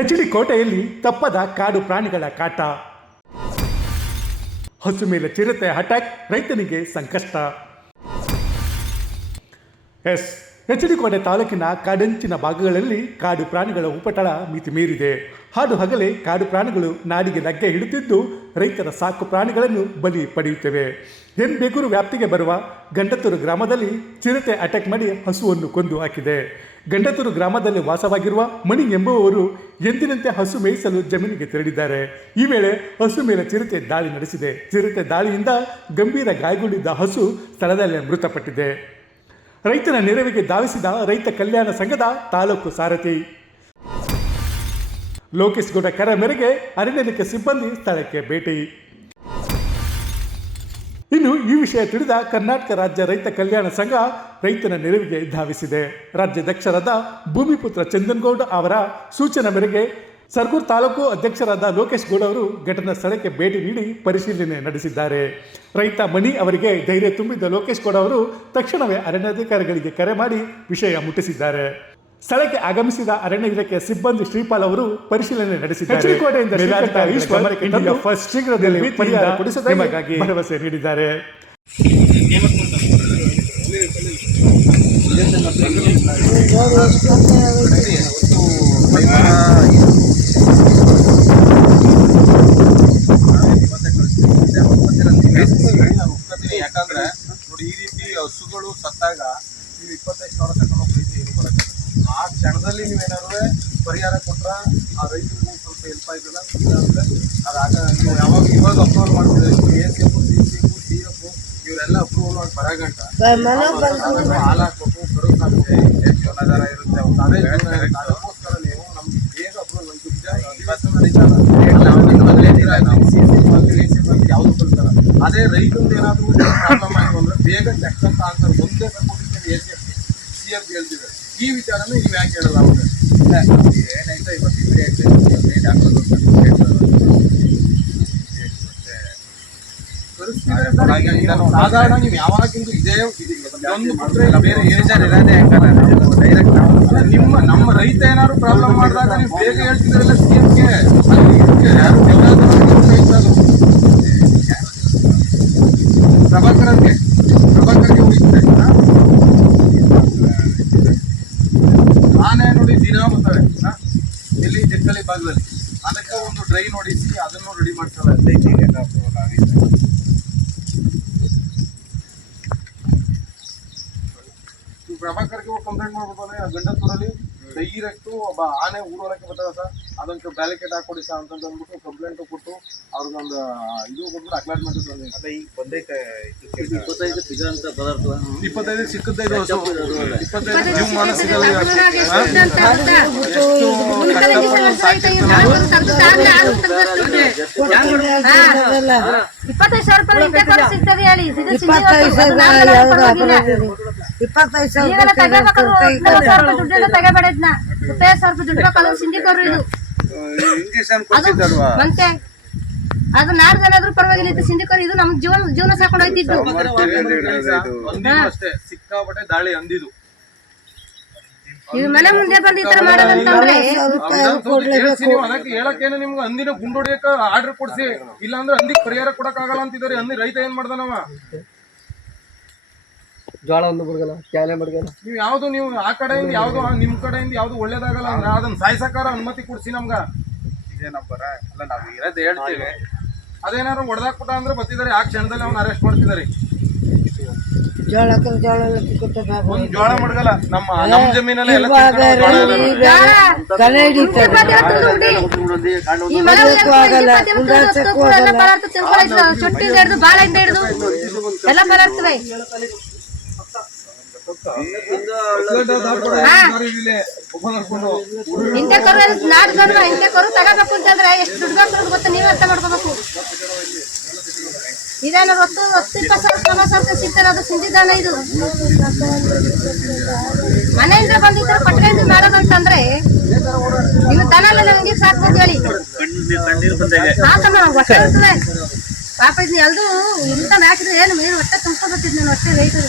H D ಕೋಟೆಯಲ್ಲಿ ತಪ್ಪದ ಕಾಡು ಪ್ರಾಣಿಗಳ ಕಾಟ. ಹಸು ಮೇಲೆ ಚಿರತೆ ಅಟ್ಯಾಕ್ ರೈತನಿಗೆ ಸಂಕಷ್ಟ. ಎಸ್. ಎಚ್ ಡಿ ತಾಲೂಕಿನ ಕಾಡಂಚಿನ ಭಾಗಗಳಲ್ಲಿ ಕಾಡು ಪ್ರಾಣಿಗಳ ಉಪಟಳ ಮಿತಿ ಮೀರಿದೆ. ಹಾಡು ಹಗಲೇ ಕಾಡು ಪ್ರಾಣಿಗಳು ನಾಡಿಗೆ ಲಗ್ಗೆ ಹಿಡಿದಿದ್ದು ರೈತರ ಸಾಕು ಪ್ರಾಣಿಗಳನ್ನು ಬಲಿ ಪಡೆಯುತ್ತವೆ. ಎನ್ ಬೇಗೂರು ವ್ಯಾಪ್ತಿಗೆ ಬರುವ ಗಂಡತೂರು ಗ್ರಾಮದಲ್ಲಿ ಚಿರತೆ ಅಟ್ಯಾಕ್ ಮಾಡಿ ಹಸುವನ್ನು ಕೊಂದು ಹಾಕಿದೆ. ಗಂಡತೂರು ಗ್ರಾಮದಲ್ಲಿ ವಾಸವಾಗಿರುವ ಮಣಿ ಎಂಬುವವರು ಎಂದಿನಂತೆ ಹಸು ಮೇಯಿಸಲು ಜಮೀನಿಗೆ ತೆರಳಿದ್ದಾರೆ. ಈ ವೇಳೆ ಹಸು ಮೇಲೆ ಚಿರತೆ ದಾಳಿ ನಡೆಸಿದೆ. ಚಿರತೆ ದಾಳಿಯಿಂದ ಗಂಭೀರ ಗಾಯಗೊಂಡಿದ್ದ ಹಸು ಸ್ಥಳದಲ್ಲೇ ಮೃತಪಟ್ಟಿದೆ. ರೈತನ ನೆರವಿಗೆ ಧಾವಿಸಿದ ರೈತ ಕಲ್ಯಾಣ ಸಂಘದ ತಾಲೂಕು ಸಾರಥಿ. ಲೋಕೇಶ್ ಗೌಡ ಕರೆ ಮೇರೆಗೆ ಸಿಬ್ಬಂದಿ ಸ್ಥಳಕ್ಕೆ ಭೇಟಿ. ಇನ್ನು ಈ ವಿಷಯ ತಿಳಿದ ಕರ್ನಾಟಕ ರಾಜ್ಯ ರೈತ ಕಲ್ಯಾಣ ಸಂಘ ರೈತನ ನೆರವಿಗೆ ಧಾವಿಸಿದೆ. ರಾಜ್ಯಾಧ್ಯಕ್ಷರಾದ ಭೂಮಿಪುತ್ರ ಚಂದನ್ಗೌಡ ಅವರ ಸೂಚನೆ ಮೇರೆಗೆ ಸರ್ಗೂರ್ ತಾಲೂಕು ಅಧ್ಯಕ್ಷರಾದ ಲೋಕೇಶ್ ಗೌಡ ಅವರು ಘಟನಾ ಸ್ಥಳಕ್ಕೆ ಭೇಟಿ ನೀಡಿ ಪರಿಶೀಲನೆ ನಡೆಸಿದ್ದಾರೆ. ರೈತ ಮಣಿ ಅವರಿಗೆ ಧೈರ್ಯ ತುಂಬಿದ್ದ ಲೋಕೇಶ್ ಗೌಡ ಅವರು ತಕ್ಷಣವೇ ಅರಣ್ಯಾಧಿಕಾರಿಗಳಿಗೆ ಕರೆ ಮಾಡಿ ವಿಷಯ ಮುಟ್ಟಿಸಿದ್ದಾರೆ. ಸ್ಥಳಕ್ಕೆ ಆಗಮಿಸಿದ ಅರಣ್ಯ ಇಲಾಖೆ ಸಿಬ್ಬಂದಿ ಶ್ರೀಪಾಲ್ ಅವರು ಪರಿಶೀಲನೆ ನಡೆಸಿದ್ದಾರೆ. ಭರವಸೆ ನೀಡಿದ್ದಾರೆ ನಾನು ಒಪ್ಕೊತೀನಿ ಯಾಕಂದ್ರೆ ನೋಡಿ ಈ ರೀತಿ ಹಸುಗಳು ಸತ್ತಾಗ ನೀವು ಇಪ್ಪತ್ತೈದು ಸಾವಿರ ತಗೊಂಡು ರೈತ ಏನು ಮಾಡಕ್ಕಾಗಲ್ಲ ಆ ಕ್ಷಣದಲ್ಲಿ ನೀವೇನಾದ್ರು ಪರಿಹಾರ ಕೊಟ್ಟರೆ ಆ ರೈತರಿಗೂ ಸ್ವಲ್ಪ ಹೆಲ್ಪ್ ಆಯ್ತದ? ಇಲ್ಲಾಂದ್ರೆ ಅದಾಗ ನೀವು ಯಾವಾಗ ಇವಾಗ ಅಪ್ರೂವಲ್ ಮಾಡ್ತೀವಿ A C F C C F C F ಇವರೆಲ್ಲ ಅಪ್ರೂವಲ್ ಮಾಡಿ ಬರಗಂಟ ಹಾಲು ಹಾಕ್ಬೇಕು ಹಾಕ್ಬೇಕು ಎಷ್ಟು ಜೀವನಾಧಾರ ಇರುತ್ತೆ. ಅದೇ. ಅದಕ್ಕೋಸ್ಕರ ನೀವು ನಮ್ಗೆ ಬೇಗ ಅಪ್ರೂವಲ್ ಯಾವ್ದು ಕೊಡ್ತಾರ? ಅದೇ ರೈತಂದು ಏನಾದರೂ ಪ್ರಾಬ್ಲಮ್ ಆಯ್ತು ಅಂದ್ರೆ ಬೇಗ ಚೆಕ್ ಅಂತ ಆನ್ಸರ್ ಒಂದೇ ಕೊಟ್ಟಿದ್ದೇವೆ ಎ ಸಿ ಎಫ್ ಸಿ ಹೇಳ್ತಿದ್ದಾರೆ. ಈ ವಿಚಾರನೂ ನೀವು ಯಾಕೆ ಹೇಳಲ್ಲ ಅವ್ರಿಗೆ ಏನಾಯ್ತು ಇವತ್ತು ಇಮಿಡಿಯೇಟ್ ಸಾಧಾರಣ ನೀವು ಯಾವಾಗಿಂದು ಇದೇ ಒಂದು ಇಲ್ಲ ಬೇರೆ ಅಲ್ಲ, ನಿಮ್ಮ ನಮ್ಮ ರೈತ ಏನಾದ್ರು ಪ್ರಾಬ್ಲಮ್ ಮಾಡಿದಾಗ ನೀವು ಬೇಗ ಹೇಳ್ತಿದ್ರಲ್ಲ ಸಿ ಅಲ್ಲಿ ಯಾರು ರೈತರು ಪ್ರಭಾಕರನ್ಗೆ ಪ್ರಭಾಕರ್ಗೆ ಹೋಗಿದ್ದೆ ಆನೆ ನೋಡಿ ದಿನ ಬರ್ತಾರೆ ಹಾ? ಎಲ್ಲಿ ಜಕ್ಕಳಿ ಭಾಗದಲ್ಲಿ. ಅದಕ್ಕೆ ಒಂದು ಡ್ರೈನ್ ಹೊಡಿಸಿ ಅದನ್ನು ರೆಡಿ ಮಾಡ್ತಾರೆ ಪ್ರಭಾಕರ್ಗೆ ಹೋಗಿ ಕಂಪ್ಲೇಂಟ್ ಮಾಡ್ಬಿಟ್ಟು ಗಂಡಸೂರಲ್ಲಿ ಡೈರೆಕ್ಟು ಒಬ್ಬ ಆನೆ ಊರೊಳಕ್ಕೆ ಬರ್ತದ ಸರ್. ಅದೊಂದು ಬ್ಯಾಲಿಕೇಟ್ ಹಾಕೊಡಿ ಸರ್ ಅಂತ ಅಂದ್ಬಿಟ್ಟು ಕಂಪ್ಲೇಂಟ್ ಕೊಟ್ಟು ಅವ್ರಿಗೊಂದು ಇದು ಕೊಟ್ಬಿಟ್ಟು ಅಕ್ಲಾಟ್ಮೆಂಟ್ ತಂದಿದ್ದೀನಿ ಇಪ್ಪತ್ತೈದು ಸಿಗಂತ ಪದಾರ್ಥ ಇಪ್ಪತ್ತೈದು ಸಿಕ್ಕದೈದು ಹಸು ಇಪ್ಪತ್ತೈದು ಜೀವಮಾನ ಸಿಗಲ್ಲ ಇಪ್ಪತ್ತೈದು ಸಾವಿರ ರೂಪಾಯಿ ಸಿಗ್ತದೆ ಹೇಳಿ ಇಪ್ಪತ್ತೈದು ಸಾವಿರ ಮತ್ತೆ ಅದು ನಾಲ್ಕು ಜನ ಆದ್ರೂ ಪರವಾಗಿಲ್ಲ ಇತ್ತು ಸಿಂಧಿಕರು ಇದು ನಮ್ ಜೀವನ ಜೀವನ ಸಾಕೊಂಡು ಅಷ್ಟೇ. ಸಿಕ್ಕಾಪಟ್ಟೆ ದಾಳಿ ಅಂದಿದ್ದು. ಇದು ಮನೆ ಮುಂದೆ ಬಂದು ಈ ತರ ಮಾಡೋದಂತಂದ್ರೆ ಹೇಳಕ್ಕೇನೆ ನಿಮ್ಗೆ? ಅಂದಿನ ಗುಂಡೊಡಿಯಕ ಆರ್ಡರ್ ಕೊಡ್ಸಿ. ಇಲ್ಲಾಂದ್ರೆ ಅಂದಿಗೆ ಪರಿಹಾರ ಕೊಡಕ್ ಆಗಲ್ಲ ಅಂತಿದ್ದಾರೆ. ಅಂದಿ ರೈತ ಏನ್ ಮಾಡ್ದಾನವ? ಜೋಳ ಒಂದು ಬಿಡ್ಗಲ್ಲ ಕ್ಯಾಲೆ ಬಿಡ್ಗಲ್ಲ ನೀವು ಯಾವ್ದು ನೀವು ಆ ಕಡೆಯಿಂದ ಯಾವುದು ನಿಮ್ಮ ನಿಮ್ ಕಡೆಯಿಂದ ಯಾವ್ದು ಒಳ್ಳೇದಾಗಲ್ಲ ಅಂದ್ರೆ ಅದನ್ನ ಸಾಯಿಸಕಾರ ಅನುಮತಿ ಕೊಡ್ಸಿ ನಮ್ಗ ಇದೇ ನಂಬರ ಅಲ್ಲ ನಾವು ಇರೋದು ಹೇಳ್ತೀವಿ ಅದೇನಾದ್ರು ಹೊಡೆದಾಕ್ಬಿಟ್ಟ ಅಂದ್ರೆ ಬತ್ತಿದಾರೆ ಆ ಕ್ಷಣದಲ್ಲಿ ಅವ್ನು ಅರೆಸ್ಟ್ ಮಾಡ್ತಿದ್ದಾರೆ ಜೋಳ ಜೋಳ ಒಂದ್ ಜೋಳ ಮಡ್ಗಲ್ಲ ನಮ್ಮ ನಮ್ಮ ಜಮೀನಲ್ಲಿ ಎಲ್ಲ ದನ ಹಿಡಿತಾರೆ ಎಲ್ಲ ಪದಾರ್ಥವೇ ಕರು ಕರು ತಗೋಬೇಕು ಅಂತಂದ್ರೆ ಎಷ್ಟು ದುಡ್ಡು ಅರ್ಥ ಮಾಡ್ಕೋಬೇಕು ಇದು ಮನೆಯಿಂದ ಬಂದಿದ್ರೆ ಪಟ್ಟಿ ಮಾಡೋದಂತಂದ್ರೆ ಇನ್ನು ನನಗೆ ಸಾಕ್ಬೋದು ಹೇಳಿ ಪಾಪ ಇದನ್ನ ಎಲ್ದು ಇಂತ ಹಾಕಿದ್ರೆ ಏನು ಮೇಲೆ ಹೊಟ್ಟೆ ತುಂಬ್ಕೊಬತ್ತಿದ್ ನಾನು ಹೊಟ್ಟೆ ರೈತರು